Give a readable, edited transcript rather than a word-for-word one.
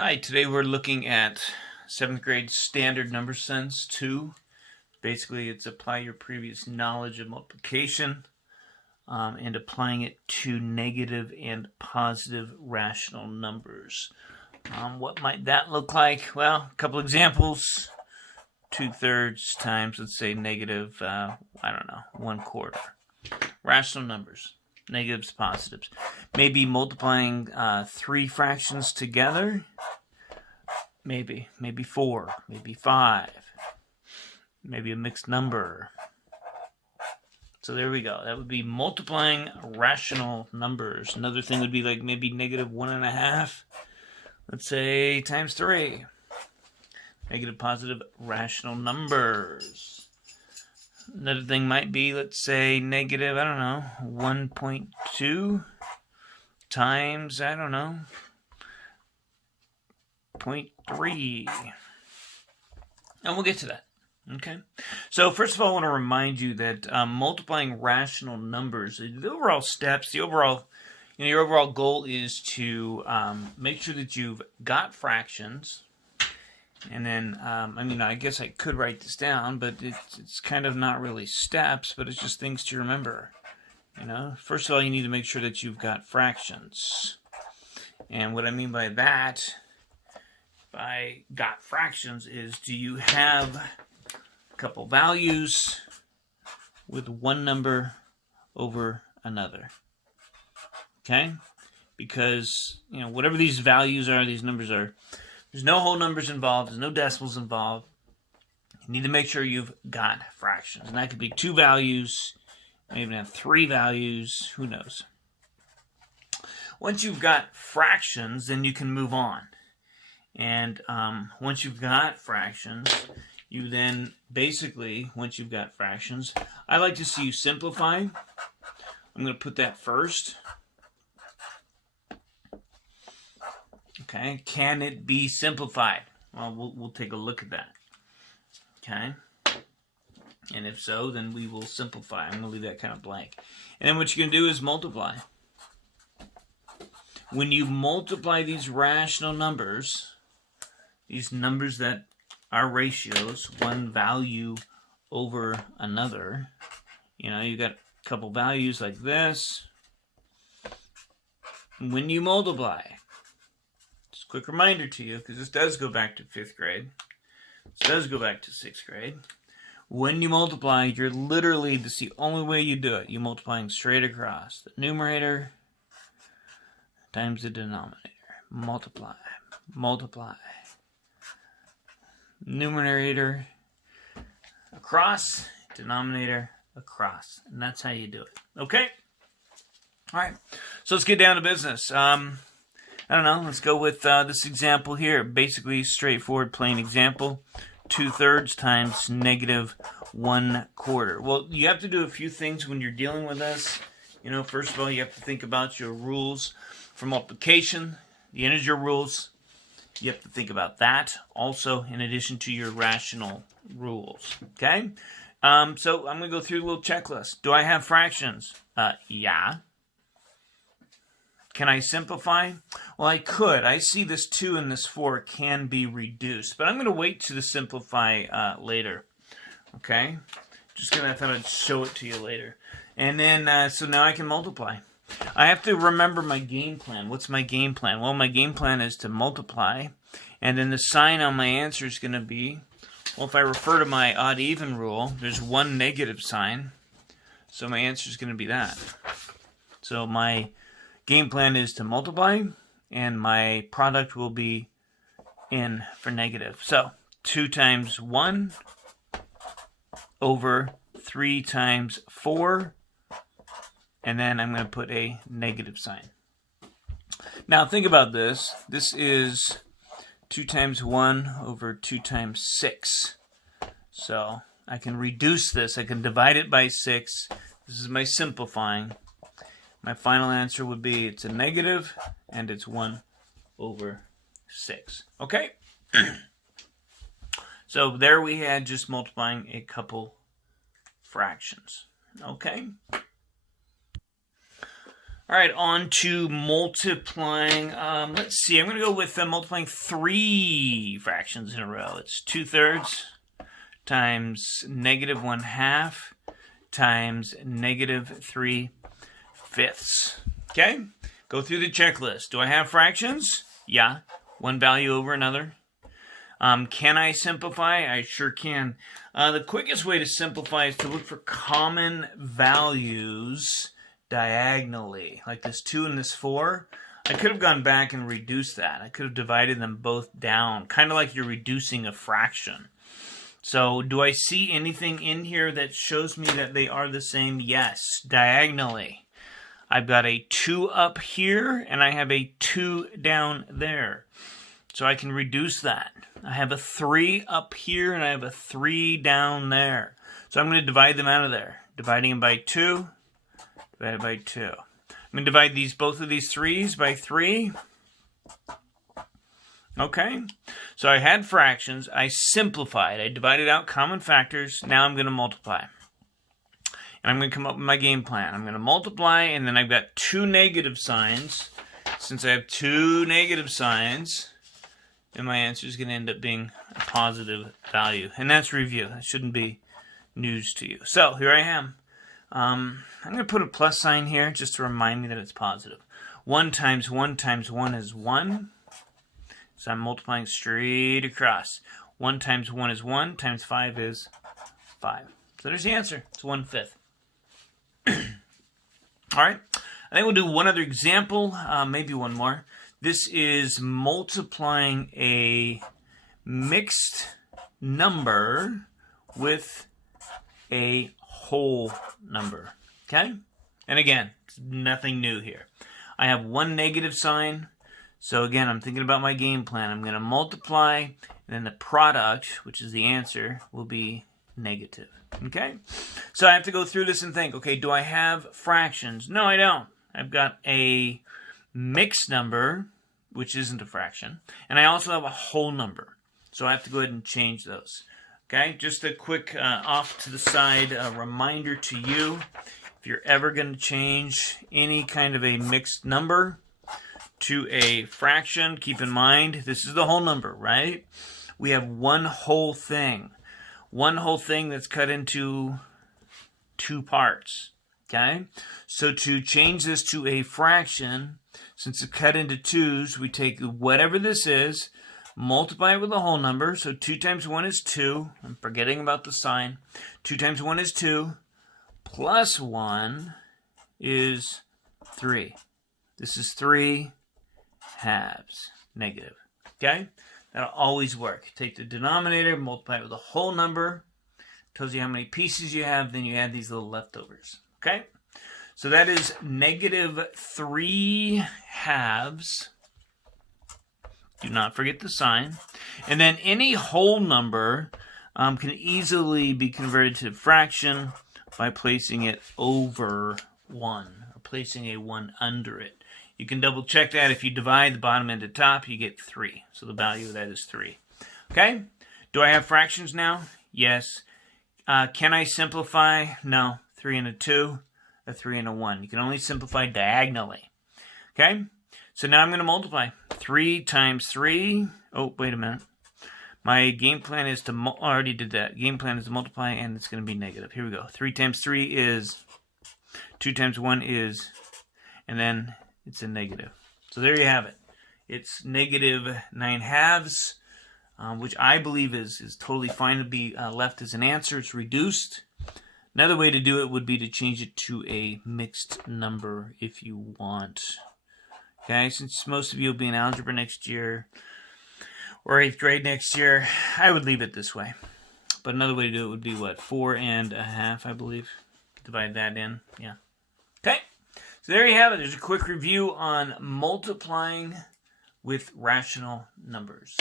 Hi, today we're looking at 7th grade standard number sense 2. Basically, it's apply your previous knowledge of multiplication and applying it to negative and positive rational numbers. What might that look like? Well, a couple examples. 2/3 times, let's say, negative, 1/4. Rational numbers. Negatives, positives. Maybe multiplying 3 fractions together. Maybe 4, maybe 5. Maybe a mixed number. So there we go. That would be multiplying rational numbers. Another thing would be like maybe negative 1.5. Let's say times 3. Negative, positive, rational numbers. Another thing might be, let's say, negative, 1.2 times, 0.3. And we'll get to that, okay? So first of all, I want to remind you that multiplying rational numbers, the overall steps, your overall goal is to make sure that you've got fractions. And then, I guess I could write this down, but it's kind of not really steps, but it's just things to remember. First of all, you need to make sure that you've got fractions. And what I mean by that, by got fractions, is do you have a couple values with one number over another? Okay? Because, whatever these values are, these numbers are, there's no whole numbers involved. There's no decimals involved. You need to make sure you've got fractions. And that could be 2 values. You may even have 3 values. Who knows? Once you've got fractions, then you can move on. And once you've got fractions, you then basically, once you've got fractions, I like to see you simplify. I'm going to put that first. Okay, can it be simplified? Well, we'll take a look at that. Okay, and if so, then we will simplify. I'm going to leave that kind of blank. And then what you're going to do is multiply. When you multiply these rational numbers, these numbers that are ratios, one value over another, you've got a couple values like this. When you multiply, quick reminder to you, because this does go back to 5th grade. This does go back to 6th grade. When you multiply, you're literally, this is the only way you do it. You're multiplying straight across. The numerator times the denominator. Multiply. Multiply. Numerator across, denominator across. And that's how you do it. Okay? All right. So let's get down to business. Let's go with this example here. Basically, straightforward, plain example. 2/3 times negative 1/4. Well, you have to do a few things when you're dealing with this. First of all, you have to think about your rules for multiplication, the integer rules. You have to think about that also, in addition to your rational rules. Okay? So I'm going to go through a little checklist. Do I have fractions? Yeah. Can I simplify? Well, I could. I see this 2 and this 4 can be reduced, but I'm going to wait to simplify later. Okay? I thought I'd show it to you later. And then, so now I can multiply. I have to remember my game plan. What's my game plan? Well, my game plan is to multiply, and then the sign on my answer is going to be, well, if I refer to my odd-even rule, there's one negative sign, so my answer is going to be that. So my game plan is to multiply, and my product will be in for negative. So 2 times 1 over 3 times 4, and then I'm going to put a negative sign. Now think about this. This is 2 times 1 over 2 times 6. So I can reduce this. I can divide it by 6. This is my simplifying. My final answer would be it's a negative, and it's 1 over 6. Okay? So there we had just multiplying a couple fractions. Okay? All right, on to multiplying. Let's see. I'm going to go with multiplying 3 fractions in a row. It's 2/3 times -1/2 times -3/5. Okay? Go through the checklist. Do I have fractions? Yeah. One value over another. Can I simplify? I sure can. The quickest way to simplify is to look for common values diagonally, like this 2 and this 4. I could have gone back and reduced that. I could have divided them both down, kind of like you're reducing a fraction. So do I see anything in here that shows me that they are the same? Yes, diagonally. I've got a 2 up here, and I have a 2 down there. So I can reduce that. I have a 3 up here, and I have a 3 down there. So I'm going to divide them out of there. Dividing them by 2, divided by 2. I'm going to divide both of these 3's by 3. Okay, so I had fractions. I simplified. I divided out common factors. Now I'm going to multiply. And I'm going to come up with my game plan. I'm going to multiply, and then I've got 2 negative signs. Since I have 2 negative signs, then my answer is going to end up being a positive value. And that's review. That shouldn't be news to you. So here I am. I'm going to put a plus sign here just to remind me that it's positive. 1 times 1 times 1 is 1. So I'm multiplying straight across. 1 times 1 is 1, times 5 is 5. So there's the answer. It's 1/5. All right. I think we'll do one other example, maybe one more. This is multiplying a mixed number with a whole number. Okay? And again, it's nothing new here. I have 1 negative sign. So again, I'm thinking about my game plan. I'm going to multiply, and then the product, which is the answer, will be negative. Okay? So I have to go through this and think, okay, do I have fractions? No, I don't. I've got a mixed number, which isn't a fraction, and I also have a whole number. So I have to go ahead and change those. Okay? Just a quick off to the side reminder to you. If you're ever going to change any kind of a mixed number to a fraction, keep in mind, this is the whole number, right? We have one whole thing. One whole thing that's cut into 2 parts, okay? So to change this to a fraction, since it's cut into 2's, we take whatever this is, multiply it with a whole number. So 2 times 1 is 2. I'm forgetting about the sign. 2 times 1 is 2. Plus 1 is 3. This is 3 halves, negative. Okay? That'll always work. Take the denominator, multiply it with a whole number. Tells you how many pieces you have, then you add these little leftovers. Okay? So that is -3 halves. Do not forget the sign. And then any whole number can easily be converted to a fraction by placing it over 1, or placing a 1 under it. You can double check that. If you divide the bottom into top, you get 3. So the value of that is 3. Okay? Do I have fractions now? Yes. Can I simplify? No. 3 and a 2, a 3 and a 1. You can only simplify diagonally. Okay? So now I'm going to multiply. 3 times 3. Oh, wait a minute. My game plan is to, I already did that. Game plan is to multiply, and it's going to be negative. Here we go. 3 times 3 is, 2 times 1 is, and then it's a negative. So there you have it. It's -9 halves, which I believe is totally fine to be left as an answer. It's reduced. Another way to do it would be to change it to a mixed number if you want. Okay, since most of you will be in algebra next year, or 8th grade next year, I would leave it this way. But another way to do it would be what? 4 1/2, I believe. Divide that in. Yeah. Okay. So there you have it. There's a quick review on multiplying with rational numbers.